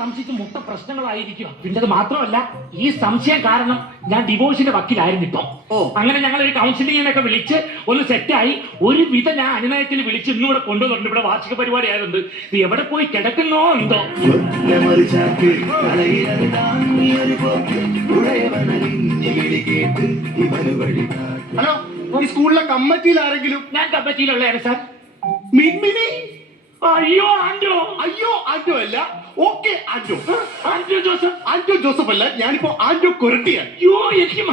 സംശയിച്ച് മൊത്തം പ്രശ്നങ്ങളായിരിക്കും. പിന്നെ അത് മാത്രമല്ല, ഈ സംശയം കാരണം ഞാൻ ഡിവോഴ്സിന്റെ വക്കീലായിരുന്നു ഇപ്പം. അങ്ങനെ ഞങ്ങൾ ഒരു കൗൺസിലിങ്ങിനൊക്കെ വിളിച്ച് ഒന്ന് സെറ്റായി. ഒരുവിധം ഞാൻ അനുനയത്തിൽ വിളിച്ച് ഇന്നിവിടെ കൊണ്ടുവന്നിട്ടുണ്ട്. ഇവിടെ വാർഷിക പരിപാടി ആയതുകൊണ്ട് ഇത് എവിടെ പോയി കിടക്കുന്നോ എന്തോ. ഹലോ, ഈ സ്കൂളിലെ കമ്മിറ്റിയിൽ ആരെങ്കിലും? ഞാൻ കമ്മിറ്റിയിലുള്ളതാണ് സാർ. മിൻമിനി? അയ്യോ ആന്റോ. അയ്യോ ആന്റോ അല്ല. Okay Anto. Anto Joseph. Anto Joseph അല്ല, ഞാനിപ്പോ ആന്റോ കൊരട്ടിയാണ്. അയ്യോ എനിക്ക്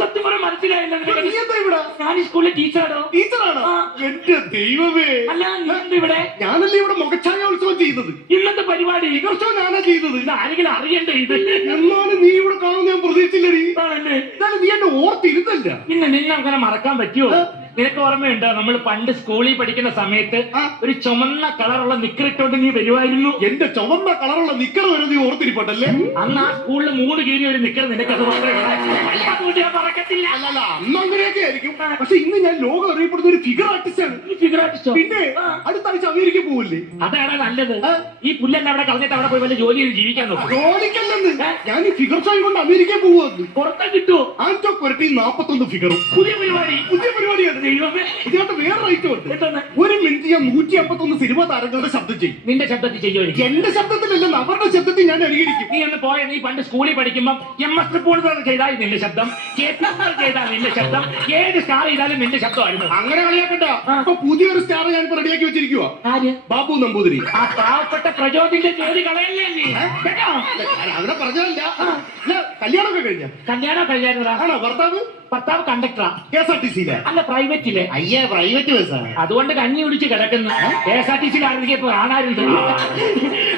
സത്യം പറയാൻ മനസ്സിലായില്ല. നീ എന്താ ഇവിടെ? ഞാൻ ഈ സ്കൂളിലെ ടീച്ചറാണോ? ടീച്ചറാണോ? എന്റെ ദൈവമേ. അല്ല നീ എന്താ ഇവിടെ? ഞാനല്ലേ ഇവിടെ മുഖച്ഛായ ഉത്സവം ചെയ്യുന്നത്. ഇന്നത്തെ പരിപാടി ഉത്സവം ഞാനാ ചെയ്തത്. ഇത് ആരെങ്കിലും അറിയണ്ടേ ഇത്? എന്നാലും നീ ഇവിടെ കാണുന്ന ഞാൻ പ്രതീക്ഷിച്ചില്ലടി. ആണല്ലേ? എന്നാലും നീ എന്നെ ഓർത്തിരുന്നല്ല. പിന്നെ നിന്നെ അങ്ങനെ മറക്കാൻ പറ്റുമോ? നിനക്ക് ഓർമ്മയുണ്ടോ നമ്മൾ പണ്ട് സ്കൂളിൽ പഠിക്കുന്ന സമയത്ത് ഒരു ചുമന്ന കളറുള്ള നിക്കറിട്ടോണ്ട് നീ വരുമായിരുന്നു? എന്റെ ചുവന്ന കളറുള്ള നിക്കർ വരെ നീ ഓർത്തിരിപ്പട്ടല്ലേ? അന്ന് ആ സ്കൂളിൽ 3 കീറി ഒരു നിക്കർ നിനക്ക് അത് മാത്രമേ അതുകൊണ്ട് ഞാൻ മറക്കത്തില്ല. അല്ലല്ല, അന്ന് അങ്ങനെയൊക്കെ ആയിരിക്കും. പക്ഷെ ഇന്ന് ഞാൻ ലോകം അറിയപ്പെടുന്ന ഒരു ഫിഗർ ആർട്ടിസ്റ്റ് ആണ്. ഫിഗർ ആർട്ടിസ്റ്റോ? പിന്നെ അടുത്ത ആഴ്ച അമേരിക്ക പോവില്ലേ? അതാണ് നല്ലത്. ഈ പുല്ലെല്ലാം അവിടെ കളഞ്ഞിട്ട് അവിടെ പോയി വല്ല ജോലി ചെയ്ത് ജീവിക്കാൻ നോക്കും. ജോലിക്കല്ലെന്ന്, ഞാൻ ഈ ഫിഗർ ഷോ കൊണ്ട് അമേരിക്ക പോവുന്നു. പുറത്തെ കിട്ടുമോ? ആൻറ്റോ കൊരട്ടി 41 ഫിഗറും. പുതിയ പരിപാടിയാണ്. ദൈവമേ, ഇതിനകത്ത് വേറെ റൈറ്റ് ഉണ്ട്. ഒരു മിനിറ്റ് ഞാൻ 151 സിനിമ താരങ്ങളുടെ ശബ്ദം ചെയ്യും. നിന്റെ ശബ്ദത്തിൽ ചെയ്യുമായിരിക്കും. എന്റെ ശബ്ദത്തിലല്ലെന്ന് അവരുടെ ശബ്ദത്തിൽ ഞാൻ അനുകരിക്കും. നീ ഒന്ന് പോയ. നീ പണ്ട് സ്കൂളിൽ പഠിക്കുമ്പോൾ MS ചെയ്താൽ നിന്റെ ശബ്ദം, ചെയ്താൽ നിന്റെ ശബ്ദം, ഏത് സ്റ്റാർ ചെയ്താലും നിന്റെ ശബ്ദമായിരുന്നു. അങ്ങനെ കളിയാക്കണ്ട. അപ്പൊ പുതിയൊരു സ്റ്റാർ ഞാൻ ഇപ്പൊ റെഡിയാക്കി വെച്ചിരിക്കുക. ബാബു നമ്പൂതിരി. ആ പാവപ്പെട്ട പ്രചോദിന്റെ ജോലി കളയല്ലേ നീ? അങ്ങനെ പറഞ്ഞല്ല. കല്യാണമൊക്കെ കഴിഞ്ഞ? കല്യാണം ആണോ? ഭർത്താവ് കണ്ടക്ടറാ. KSRTC-യിലെ? അല്ല, പ്രൈവറ്റിലെ. അയ്യേ, പ്രൈവറ്റ് ബസ്സാണ്. അതുകൊണ്ട് കഞ്ഞി കുടിച്ച് കിടക്കുന്നു. KSRTC-യിലാണെങ്കിൽ ഇപ്പൊ കാണാറുണ്ട്.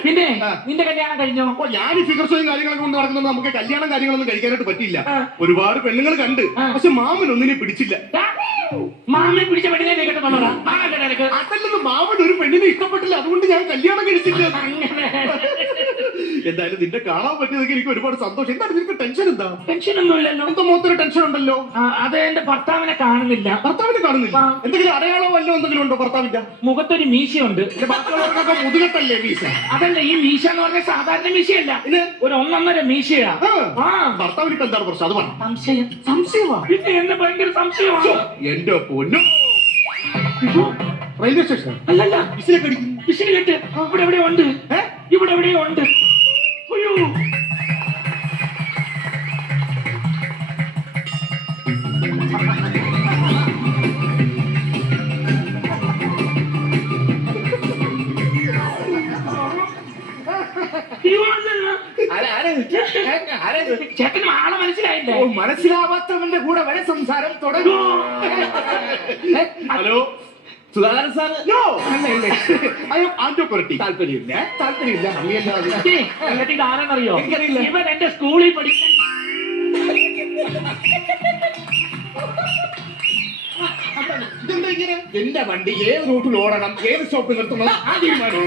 പിന്നെ നിന്റെ കല്യാണം കഴിഞ്ഞോ? ഞാൻ ഈ ഫിഗർ ഷോയും കാര്യങ്ങളൊക്കെ കൊണ്ട് നടക്കുന്നത് നമുക്ക് കല്യാണം കാര്യങ്ങളൊന്നും കഴിക്കാനായിട്ട് പറ്റില്ല. ഒരുപാട് പെണ്ണുങ്ങൾ കണ്ട്, പക്ഷെ മാമൻ ഒന്നിനെ പിടിച്ചില്ല. മാമനെ പിടിച്ച പെണ്ണിനെ കേട്ടിട്ടുള്ളതാ? അതല്ലെന്ന്, മാമൻ ഒരു പെണ്ണിനെ ഇഷ്ടപ്പെട്ടില്ല. അതുകൊണ്ട് ഞാൻ കല്യാണം കഴിച്ചില്ല. എന്തായാലും നിന്നെ കാണാൻ പറ്റിയതൊക്കെ എനിക്ക് ഒരുപാട് സന്തോഷം. എന്താണ് നിനക്ക് ടെൻഷൻ? എന്താ? ടെൻഷനൊന്നും ഇല്ലല്ലോ. എന്തോ മൊത്തം ടെൻഷൻ ഉണ്ടല്ലോ. അത് എന്റെ ഭർത്താവിനെ കാണുന്നില്ല. എന്തെങ്കിലും അടയാളോ വല്ലോ എന്തെങ്കിലും ഉണ്ടോ ഭർത്താവിന്റെ? മുഖത്തൊരു മീശയുണ്ട്. ബാക്കിയുള്ളവർക്കൊക്കെ മുതുകത്തല്ലേ മീശ? അതല്ല, ഈ മീശ എന്ന് പറഞ്ഞ സാധാരണ മീശയല്ല, ഒരു 1.5 മീശയാ. ഭർത്താവിന് ഇപ്പൊ എന്താണ് പ്രശ്നം? അത് പറഞ്ഞു. സംശയമാ. പിന്നെ എന്നെ ഭയങ്കര സംശയമാണ്. എന്റെ പൊന്നും. Railway station? അല്ലല്ല, വിസിൽ കേട്ട് ഇവിടെ എവിടെയോ ഉണ്ട്. ഇവിടെ എവിടെയോ ഉണ്ട്. അയ്യോ, ചേട്ടന് ആളെ മനസ്സിലായില്ലേ? മനസ്സിലാവാത്തവന്റെ കൂടെ വരെ സംസാരം തുടങ്ങും. Hello, Sudhakaran sir? ആൻറ്റോ കൊരട്ടി. താല്പര്യമില്ല. എന്നിട്ട് ഇതാരെന്നറിയോ? എനിക്കറിയില്ല. ഇവൻ എന്റെ സ്കൂളിൽ പഠിക്കാൻ എന്റെ വണ്ടി ഏത് റൂട്ടിൽ ഓടണം, ഏത് സ്റ്റോപ്പിൽ നിർത്തണം, ആ തീരുമാനം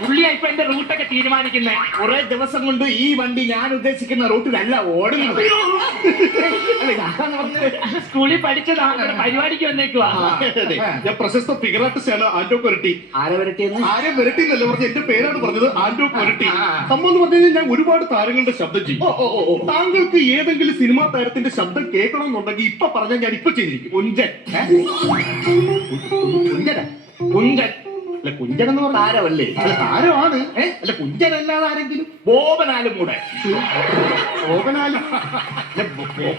പുള്ളിയാ ഇപ്പൊ എന്റെ റൂട്ടൊക്കെ തീരുമാനിക്കുന്നേ. കുറെ ദിവസം കൊണ്ട് ഈ വണ്ടി ഞാൻ ഉദ്ദേശിക്കുന്ന റൂട്ടിലല്ല ഓടുന്നത്. സ്കൂളിൽ പഠിച്ചതാ, ഇവിടെ പരിപാടിക്ക് വന്നേക്കുവാ. ഞാൻ പ്രശസ്ത ഫിഗർ ആർട്ടിസ്റ്റ് ആണ് ആൻറ്റോ കൊരട്ടി. ആരെ വരട്ടിയെന്ന്? ആരെ വരട്ടി എന്നല്ല പറഞ്ഞത്, എന്റെ പേരാണ് പറഞ്ഞത്, ആൻറ്റോ കൊരട്ടി. സംഭവം എന്ന് പറഞ്ഞു കഴിഞ്ഞാൽ ഞാൻ ഒരുപാട് താരങ്ങളുടെ ശബ്ദം ചെയ്യും. താങ്കൾക്ക് ഏതെങ്കിലും സിനിമാ താരത്തിന്റെ ശബ്ദം കേൾക്കണമെന്നുണ്ടെങ്കിൽ ഇപ്പൊ പറഞ്ഞാൽ ഞാൻ ഇപ്പൊ ചെയ്തിരിക്കും. കുഞ്ചൻ. കുഞ്ചൻ അല്ല, കുഞ്ചൻ എന്ന് പറഞ്ഞ താരമല്ലേ? താരമാണ്. അല്ല, കുഞ്ചൻ അല്ലാതെ ആരെങ്കിലും? ബോബനാലും കൂടെ.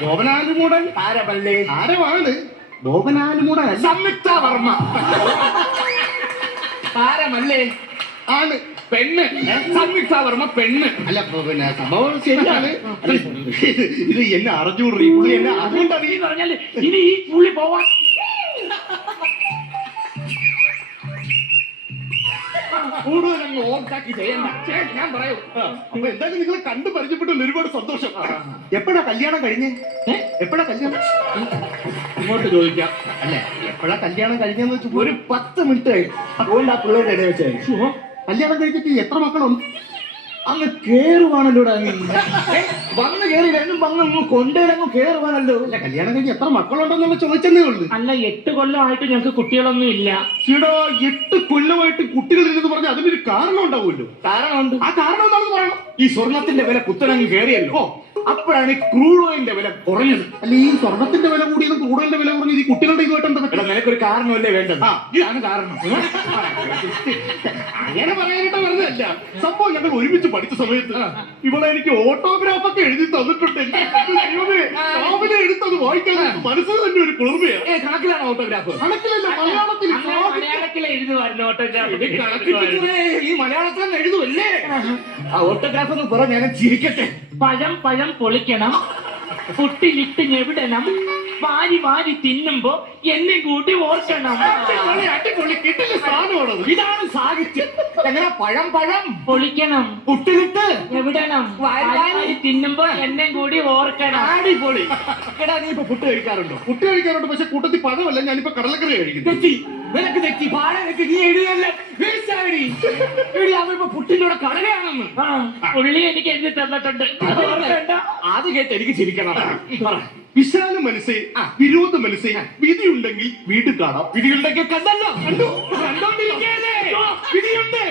ബോബനാലുമൂടൻ താരമല്ലേ? താരമാണ്. ബോബനാലുമൂടൻ സംയുക്ത വർമ്മ താരമല്ലേ? ആണ്. പെണ്ണ്. സംയുക്ത വർമ്മ പെണ്ണ്. അല്ല, പിന്നെ സംഭവം ശരിയാണ്. ഇത് എന്നെ അറിഞ്ഞൂറി പുള്ളി എന്നെ അതുകൊണ്ടാണ് ഈ പറഞ്ഞാല് ഇനി ഈ പുള്ളി പോവാൻ കൂടുതൽ അങ്ങ് ഓർത്താക്കി ചെയ്യണ്ട. ഞാൻ പറയൂ. അപ്പൊ എന്തായാലും നിങ്ങളെ കണ്ടു പരിചയപ്പെട്ടതിൽ ഒരുപാട് സന്തോഷം. എപ്പോഴാ കല്യാണം കഴിഞ്ഞേ? എപ്പോഴാ കല്യാണം? ഇങ്ങോട്ട് ചോദിക്കാം. അല്ലെ, എപ്പോഴാ കല്യാണം കഴിഞ്ഞെന്ന് വെച്ചാൽ ഒരു 10 മിനിറ്റ് അതുകൊണ്ട് ആ പിള്ളേരുടെ ഇടയിൽ വെച്ചായിരുന്നു. കല്യാണം കഴിച്ചിട്ട് എത്ര മക്കളുണ്ട്? അങ്ങ് കേറുവാണല്ലോടാ നീ വന്ന് കേറി രണ്ടും അങ്ങ് കൊണ്ടേരങ്ങ് കേറുവാണല്ലോ. അല്ല കല്യാണം കഴിഞ്ഞ് എത്ര മക്കളുണ്ടെന്നുള്ള ചോദിച്ചതേ ഉള്ളൂ. അല്ല 8 കൊല്ലമായിട്ട് ഞങ്ങൾക്ക് കുട്ടികളൊന്നും ഇല്ല. ഈടാ 8 കൊല്ലമായിട്ട് കുട്ടികളില്ലെന്ന് പറഞ്ഞാൽ അതിനൊരു കാരണം ഉണ്ടാവുമല്ലോ. കാരണമുണ്ട്. ആ കാരണം എന്താണെന്ന് പറയണം. ഈ സ്വർണത്തിന്റെ വില കുത്തനങ്ങ് കേറിയല്ലോ. അപ്പോഴാണ് ഈ ക്രൂഡ് ഓയിലിന്റെ വില കുറഞ്ഞത്. അല്ല ഈ സ്വർണത്തിന്റെ വില കൂടിയതും കൂടുതലിന്റെ വില കുറഞ്ഞത് ഈ കുട്ടികളുടെ ഇതുമായിട്ട് എന്താ എടാ പറ്റും? നിനക്കൊരു കാരണമല്ലേ വേണ്ടത്? ആ. ഇതാണ് കാരണം. അങ്ങനെ പറയാനായിട്ട് വെറുതെയല്ല. സംഭവം ഞങ്ങൾ ഒരുമിച്ച് പഠിച്ച സമയത്ത് ഇവിടെ എനിക്ക് ഓട്ടോഗ്രാഫ് ഒക്കെ എഴുതി തന്നിട്ടുണ്ട്. എന്റെ ദൈവമേ, രാവിലെ എടുത്തത് വായിക്കാൻ മനസ്സിൽ തന്നെ ഒരു കുളിർമയാണ്. കണക്കിലാണ് ഓട്ടോഗ്രാഫ്. കണക്കിലല്ല, മലയാളത്തിൽ. അങ്ങനെ മലയാളത്തിൽ എഴുതുമായിരുന്നു ഓട്ടോഗ്രാഫ്. ഈ മലയാളത്തിൽ എഴുതുമല്ലേ? ആ ഓട്ടോഗ്രാഫ് എന്ന് പറ, ഞാൻ ചിരിക്കട്ടെ. പഴം പഴം പൊളിക്കണം, പുട്ടിലിട്ട് ഞെവിടണം, വാരി വാരി തിന്നുമ്പോ എന്നെ കൂട്ടി ഓർക്കണം. അടിപൊളി കിട്ടില്ല സാധനമാണത്. ഇതാണ് സാഹിത്യം. എങ്ങനെ പഴം പഴം പൊളിക്കണം, പുട്ടിലിട്ട് എവിടണം, വാരി വാരി വാരി തിന്നുമ്പോ എന്നെ കൂടി ഓർക്കണം. അടിപൊളി. എടാ നീ ഇപ്പൊ പുട്ട് കഴിക്കാറുണ്ടോ? കുട്ടി കഴിക്കാറുണ്ട്, പക്ഷെ കൂട്ടത്തിൽ പഴമല്ല, ഞാനിപ്പോ കടലക്കറി കഴിക്കുന്നു. തെറ്റി, നിനക്ക് തെറ്റി. പാടൊക്കെ നീ എഴുതിയല്ലേ അവരിപ്പോ പുട്ടിന്റെ കൂടെ കടലയാണെന്ന്. പുള്ളി എനിക്ക് എഴുതി തന്നിട്ടുണ്ട്. അത് കേട്ട് എനിക്ക് ചിരിക്കണം. പറ. വിശാല മനസ്സേ, വിരോധ മനസ്സേ, വിധിയുണ്ടെങ്കിൽ വീട്ടിൽ കാണാം. വിധിയുണ്ടെങ്കിൽ കണ്ടല്ലോ, കണ്ടു കണ്ടോണ്ടിരിക്കല്ലേ. വിധിയുണ്ട്,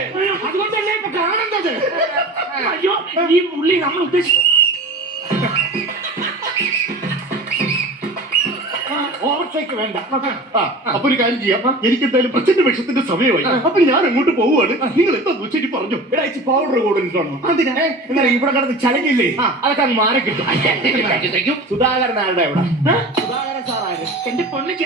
അതുകൊണ്ടല്ലേ ഇപ്പൊ കാണുന്നത്. അയ്യോ, ഈ പുള്ളി നമ്മൾ ഉദ്ദേശിച്ചു ഓവർടേക്ക് വേണ്ട. അപ്പൊ ഒരു കാര്യം ചെയ്യാം, എനിക്ക് എന്തായാലും പ്രചണ്ഡ വിഷത്തിന്റെ സമയമായി. അപ്പൊ ഞാൻ അങ്ങോട്ട് പോവുകയാണ്. നിങ്ങൾ എന്താ ഉച്ചയ്ക്ക് പറഞ്ഞു? ഇവിടെ ഇച്ചി പൗഡർ കൂടുതലിട്ടോണം. അതിനാ എന്നാൽ ഇവിടെ കിടന്ന് ചളിങ്ങില്ലേ, അതൊക്കെ അങ്ങ് മാറി കിട്ടും. സുധാകരൻ ആരുടെ ഇവിടെ? സുധാകരൻ സാർ ആര്? എന്റെ പൊണ്ണ്